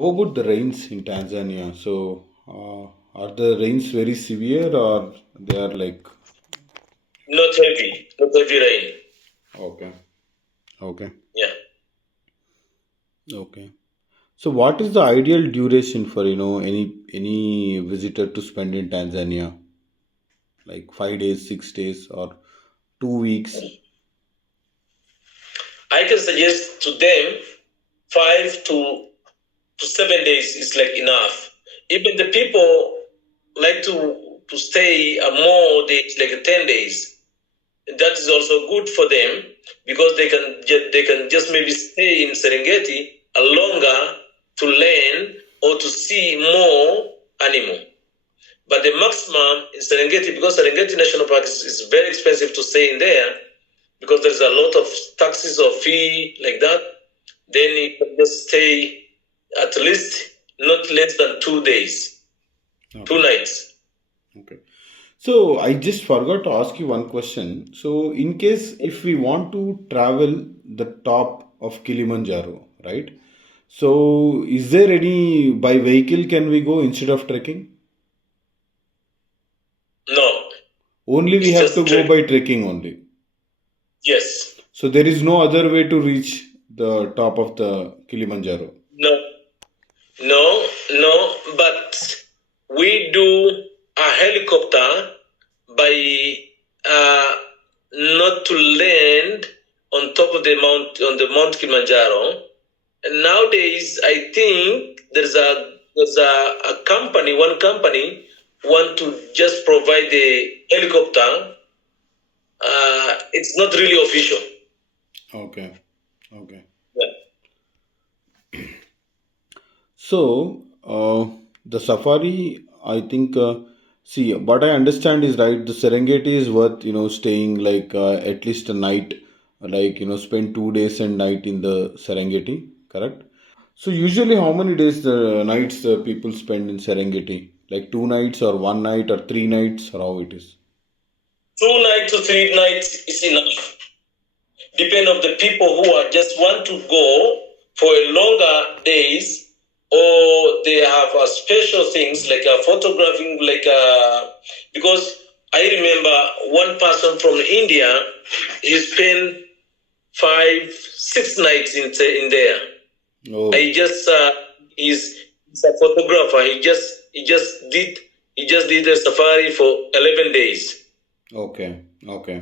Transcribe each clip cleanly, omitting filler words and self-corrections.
How about the rains in Tanzania? So, are the rains very severe or they are like Not heavy rain. okay, okay, Yeah. okay? So, what is the ideal duration for any visitor to spend in Tanzania? Like 5 days, 6 days, or 2 weeks? I can suggest to them 5 to 7 days is like enough. Even the people like to stay more days, like 10 days. That is also good for them because they can just maybe stay in Serengeti a longer to learn or to see more animal. But the maximum in Serengeti, because Serengeti National Park is very expensive to stay in there, because there's a lot of taxes or fee like that, then you can just stay at least not less than 2 days, Okay, 2 nights. okay. So, I just forgot to ask you one question. So, in case if we want to travel the top of Kilimanjaro, right? So, is there any by vehicle can we go instead of trekking? No, Only we it's have to just go trek. by trekking only. Yes. So there is no other way to reach the top of the Kilimanjaro. No, no, but we do a helicopter by uh, not to land on top of the Mount Kilimanjaro. And nowadays, I think there's a company, one company, want to just provide the helicopter. It's not really official. Okay. Okay. Yeah. So the safari, I think, see, what I understand is right. The Serengeti is worth staying like at least a night, like spend 2 days and night in the Serengeti. Correct. So usually, how many days the nights people spend in Serengeti? Like 2 nights or one night or 3 nights or how it is? 2 nights to 3 nights is enough. Depend on the people who are just want to go for a longer days, or they have a special things like a photographing, like a, because I remember one person from India, he spent 5 6 nights in there. I Oh, just he's a photographer. He just did a safari for 11 days. okay, okay.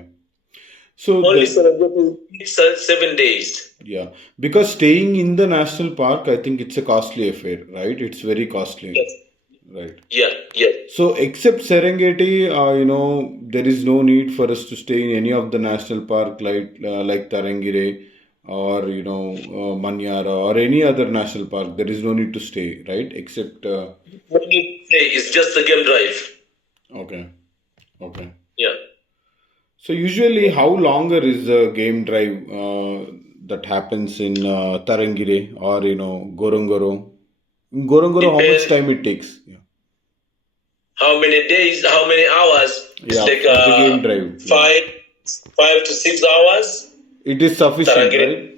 So Only the 7 days. yeah, because staying in the national park, I think it's a costly affair, right? It's very costly, Yes. right? Yeah. Yeah. So except Serengeti, there is no need for us to stay in any of the national park like Tarangire or Manyara or any other national park. There is no need to stay, right? Except What you say is just a game drive. okay, okay. Yeah. So usually, how longer is the game drive that happens in Tarangire or Ngorongoro? In Ngorongoro, how much Depend time it takes? Yeah, how many days, how many hours. It's yeah, like for the game drive. Yeah, 5 to 6 hours. it is sufficient, Tarangire. right?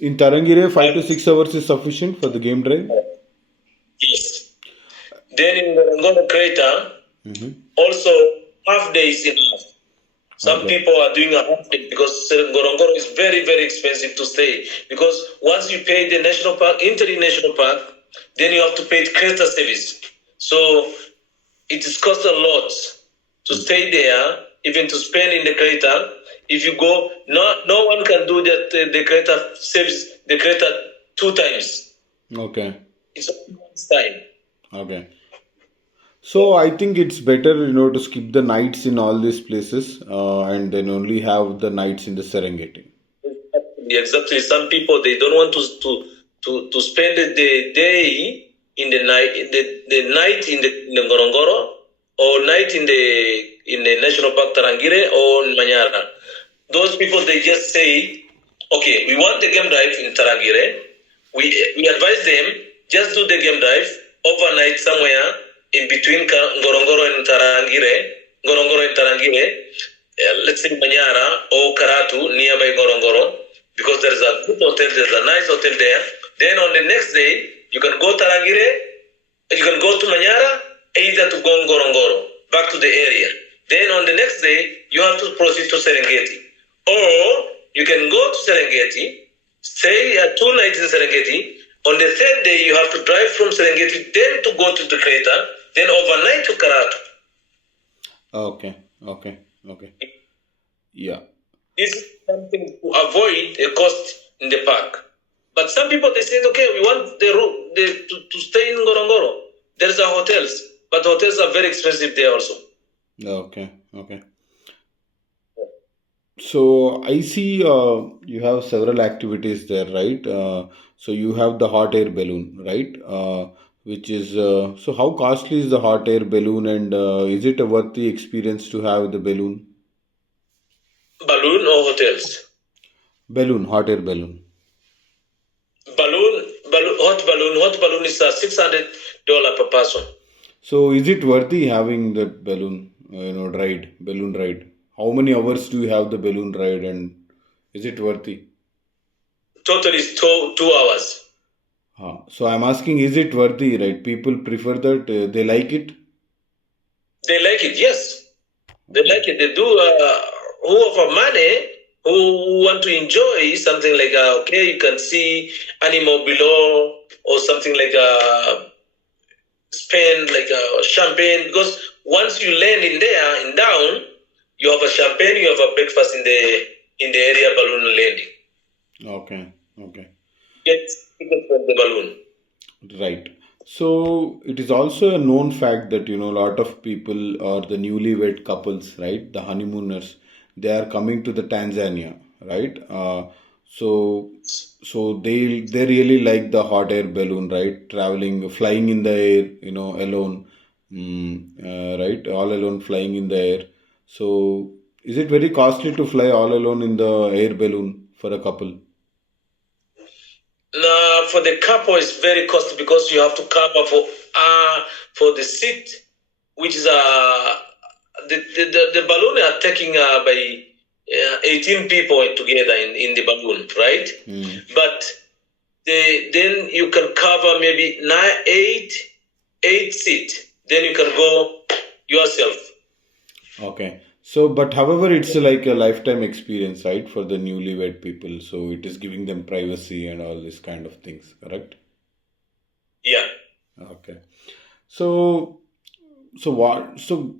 In Tarangire, five to Five. six hours is sufficient for the game drive. Yes. Then in the Ngorongoro Crater, Mm-hmm. also half day is enough. Some Okay. people are doing a half day because Ngorongoro is very, very expensive to stay. Because once you pay the national park, national park, then you have to pay the crater service. So it is cost a lot to stay there, even to spend in the crater. If you go, no one can do that. The crater saves the crater 2 times. Okay. It's only once time. Okay. So I think it's better, to skip the nights in all these places and then only have the nights in the Serengeti. Exactly. Some people they don't want to spend the day in the night, the night in the Ngorongoro, or night in the national park Tarangire or Manyara. Those people they just say, okay, we want the game drive in Tarangire. We advise them just do the game drive overnight somewhere in between Ngorongoro and Tarangire, Ngorongoro and Tarangire, let's say Manyara or Karatu nearby Ngorongoro, because there's a good hotel, there's a nice hotel there. Then on the next day, You can go Tarangire, you can go to Manyara, either to go Ngorongoro, back to the area. Then on the next day, you have to proceed to Serengeti. Or you can go to Serengeti, stay 2 nights in Serengeti. On the third day, you have to drive from Serengeti, then to go to the crater, then overnight to Karatu. Okay. Yeah. This is something to avoid a cost in the park. But some people, they say, okay, we want to stay in Ngorongoro. There's a hotels, but hotels are very expensive there also. Okay. So I see you have several activities there, right? So you have the hot air balloon, right? Which is so how costly is the hot air balloon, and is it a worthy experience to have the balloon? Balloon or hotels? Hot air balloon. Hot balloon is $600 per person. So is it worthy having that balloon, balloon ride? How many hours do you have the balloon ride, and is it worthy? Total is 2 hours. So I'm asking, is it worthy, right? People prefer that, they like it? They like it, yes. They like it. They do. Who offer money, who want to enjoy something like, okay, you can see animal below, or something like spend like champagne, because once you land in there in down, you have a champagne, you have a breakfast in the area balloon landing. Okay. Get ticket from the balloon. Right. So it is also a known fact that a lot of people or the newlywed couples, right, the honeymooners, they are coming to the Tanzania, right? So they really like the hot air balloon, right? Traveling, flying in the air, alone, right? All alone, flying in the air. So is it very costly to fly all alone in the air balloon for a couple? Now, for the couple, it's very costly because you have to cover for the seat, which is the balloon are taking by 18 people together in the balloon, right? But then you can cover maybe eight seat. Then you can go yourself. Okay. So, but however, it's like a lifetime experience, right, for the newlywed people. So it is giving them privacy and all these kind of things, correct? Yeah. Okay. So, so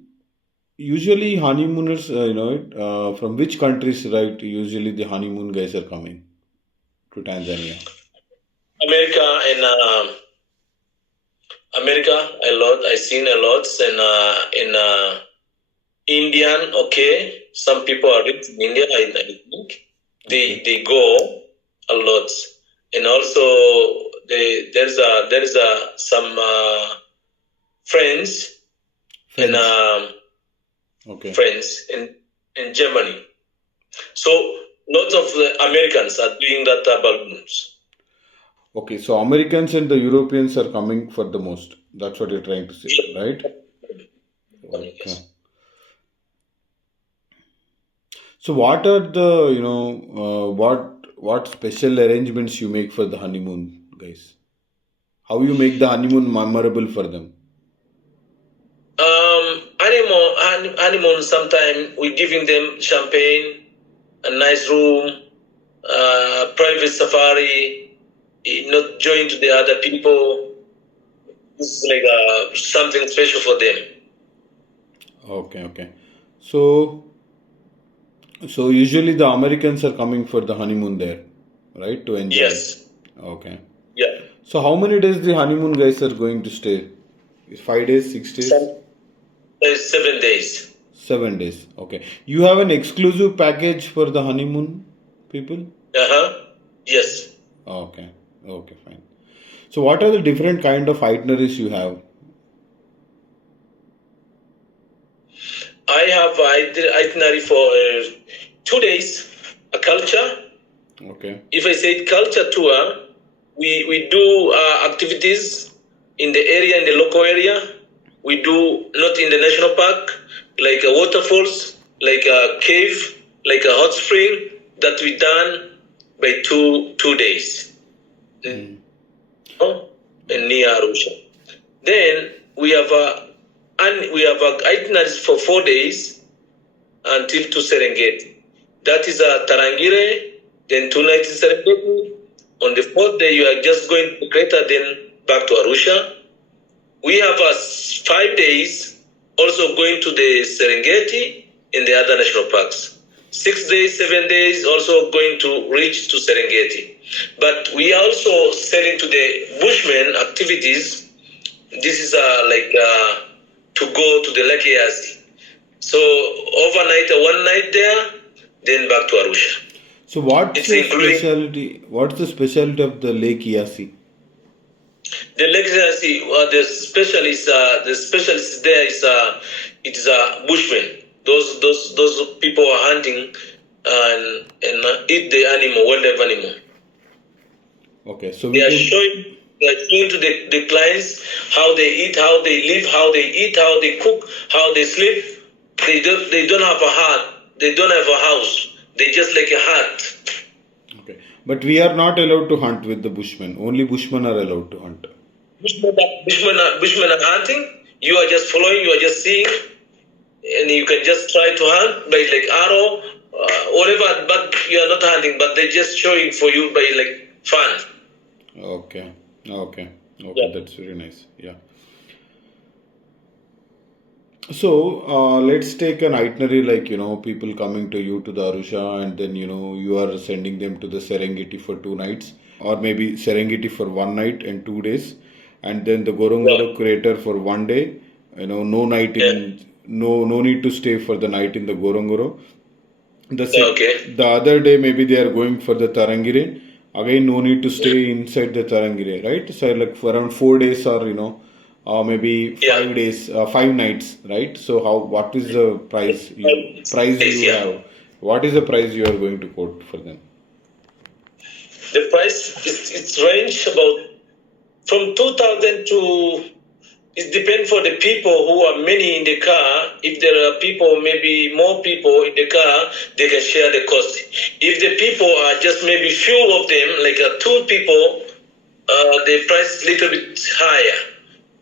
usually honeymooners, from which countries, right? Usually the honeymoon guys are coming to Tanzania. America and America a lot. I seen a lot, and in Indian. Okay, some people are rich in India. I think they go a lot, and also there's some friends and friends in Germany. So lots of the Americans are doing that balloons. Okay, so Americans and the Europeans are coming for the most. That's what you're trying to say, right? Okay. Yes. So what are the, what special arrangements you make for the honeymoon, guys? How you make the honeymoon memorable for them? Honeymoon. Sometimes we giving them champagne, a nice room, private safari, not join to the other people. This is like something special for them. Okay. So usually the Americans are coming for the honeymoon there, right? To enjoy. Yes. Okay. Yeah. So how many days the honeymoon guys are going to stay? 5 days, 6 days? 7 days. 7 days. Okay. You have an exclusive package for the honeymoon people? Yes. Okay, fine. So what are the different kind of itineraries you have? I have itinerary for 2 days, a culture. Okay. If I say culture tour, we do activities in the area, in the local area. We do not in the national park, like waterfalls, like a cave, like a hot spring that we done by 2 days. Mm. Oh. near Arusha. Then we have a itineraries for 4 days until to Serengeti. That is a Tarangire, then 2 nights in Serengeti. On the fourth day, you are just going to Crater, then back to Arusha. We have 5 days also going to the Serengeti and the other national parks. 6 days, 7 days also going to reach to Serengeti. But we are also selling to the Bushmen activities. This is to go to the Lake Eyasi. So overnight, 1 night there, then back to Arusha. So what's It's the including specialty? What's the specialty of the Lake Eyasi? the Lake Eyasi. The specialist there is it is a Bushmen. Those people are hunting and eat the animal, wildlife animal. Okay, so They we are can. showing to the clients how they eat, how they live, how they eat, how they cook, how they sleep. They don't have a hut. They don't have a house. They just like a hut. Okay, but we are not allowed to hunt with the Bushmen. Only Bushmen are allowed to hunt. Bushmen are hunting. You are just following. You are just seeing, and you can just try to hunt by like arrow, whatever. But you are not hunting. But they're just showing for you by like fun. Okay, okay, okay. Yeah. That's very nice. Yeah. So let's take an itinerary like people coming to you to the Arusha, and then you are sending them to the Serengeti for 2 nights, or maybe Serengeti for 1 night and 2 days, and then the Yeah. Ngorongoro Crater for 1 day. No night Yeah. in no need to stay for the night in the Ngorongoro. Okay. The other day maybe they are going for the Tarangire. Again, no need to stay inside the Tarangire, right? So like for around 4 days or maybe Yeah. 5 days, 5 nights, right? So how what is the price Yes, you yeah. have? What is the price you are going to quote for them? The price it's range about from 2,000 to, it depends for the people who are many in the car. If there are people, maybe more people in the car, they can share the cost. If the people are just maybe few of them, like two people, the price is little bit higher.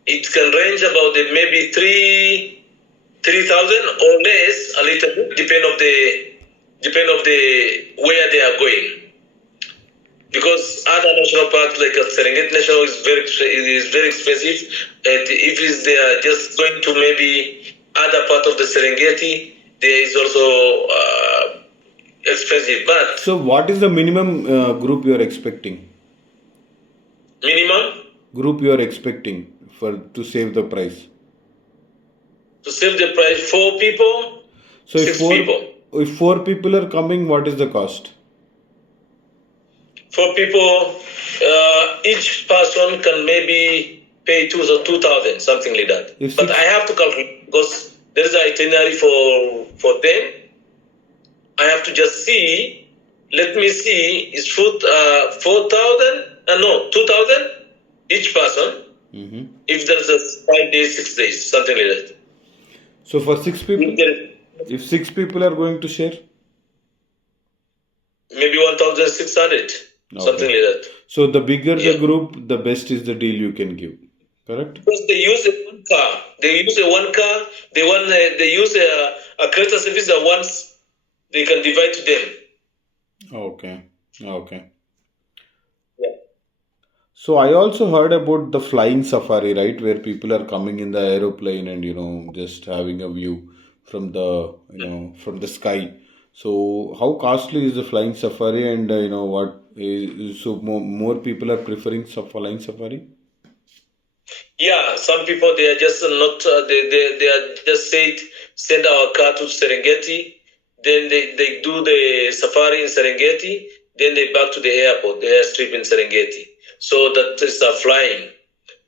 It can range about maybe 3,000 or less, a little bit, depend of the where they are going. Because other national parks like Serengeti National is very expensive, and if it's they are just going to maybe other part of the Serengeti, there is also expensive. But So what is the minimum group you are expecting? minimum Group you are expecting for to save the price? to save the price, 4 people, So if six four people, if four people are coming, what is the cost? 4 people. Each person can maybe pay 2,000, something like that. If But I six have to calculate because there is an itinerary for them. I have to just see. Let me see. It's 4,000. No, 2,000 each person. Mhm. If there's a 5 days, 6 days, something like that. So for six people, If there, if six people are going to share, maybe 1,600, something okay. like that. So the bigger the Yeah. group, the best is the deal you can give. Correct? Because they use a one car. They use a one car. They use a crater service that once they can divide to them. Okay. Okay. Yeah. So I also heard about the flying safari, right, where people are coming in the aeroplane and just having a view from the from the sky. So how costly is the flying safari, and what is so more people are preferring flying safari? Yeah, some people they are just not they are just send our car to Serengeti, then they do the safari in Serengeti, then they back to the airport, the airstrip in Serengeti. So that is flying.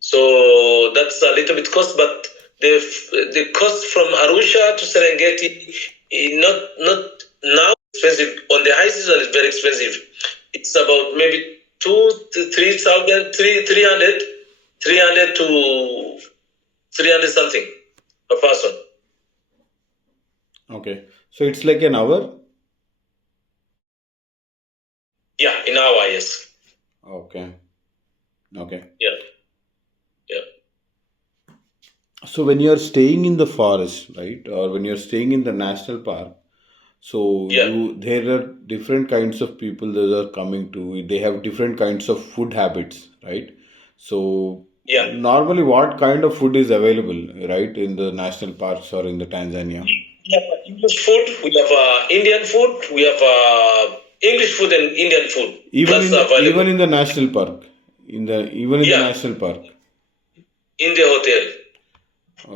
So that's a little bit cost, but the cost from Arusha to Serengeti is not now expensive. On the high season, it's very expensive. It's about maybe 2 to 3,000, 300 to 300 something per person. Okay. So it's like an hour? Yeah, in our yes. Okay. Okay. Yeah. So when you're staying in the forest, right, or when you're staying in the national park, so Yeah, there are different kinds of people that are coming to. They have different kinds of food habits, right? So yeah. normally, what kind of food is available, right, in the national parks or in the Tanzania? We have English food, we have Indian food, we have English food and Indian food. That's Even available. in the national park, even in the Yeah, national park. in the hotel.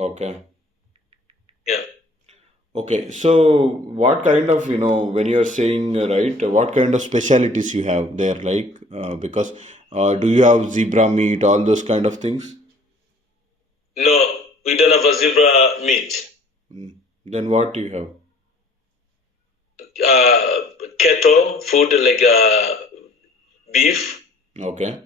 Okay. Yeah. Okay, so what kind of, when you're saying, right, what kind of specialities you have there, like, because do you have zebra meat, all those kind of things? No, we don't have a zebra meat. Mm. Then what do you have? Uh, Cattle food like beef, Okay.